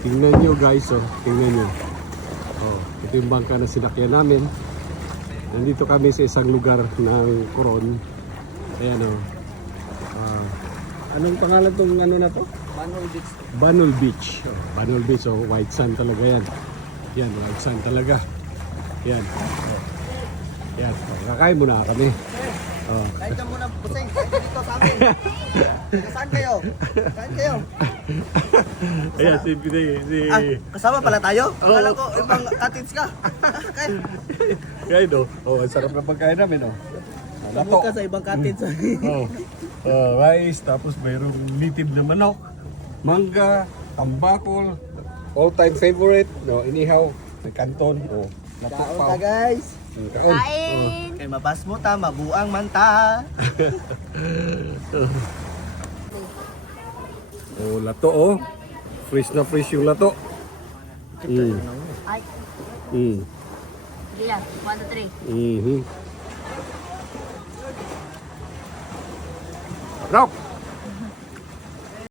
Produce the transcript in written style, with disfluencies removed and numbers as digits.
Tingnan nyo guys, oh. Tingnan nyo. Oh, ito yung bangka na sinakyan namin. Nandito kami sa isang lugar ng Coron. Ayan oh. Anong pangalan tong ano na to? Banol Beach. Banol Beach. Oh, Banol Beach, oh, white sand talaga yan. Yan, white sand talaga. Yan. Oh. Yan, oh, kakain muna kami. Oh. Kain ka muna, Puseng. Kain ka dito sa amin. Saan kayo? Kain kayo? Ayan, si... Kasama pala tayo? Akala ko ibang cottage ka. Kain. Kain, oh. Oh, ang sarap na pagkain namin, oh. Sabog ka sa ibang cottage. Rice, tapos mayroong native na manok, mangga, tambakol, all-time favorite, no, inihaw, may kanton, oh, Kaon napakpaw. ka guys. Kaon. Kain! Kay mabas mo ta, mabuang manta. Oh, lato, oh. Fresh na fresh yung lato. Ay, Mm. sige lang. 1, 2, 3. Mhm. Rock!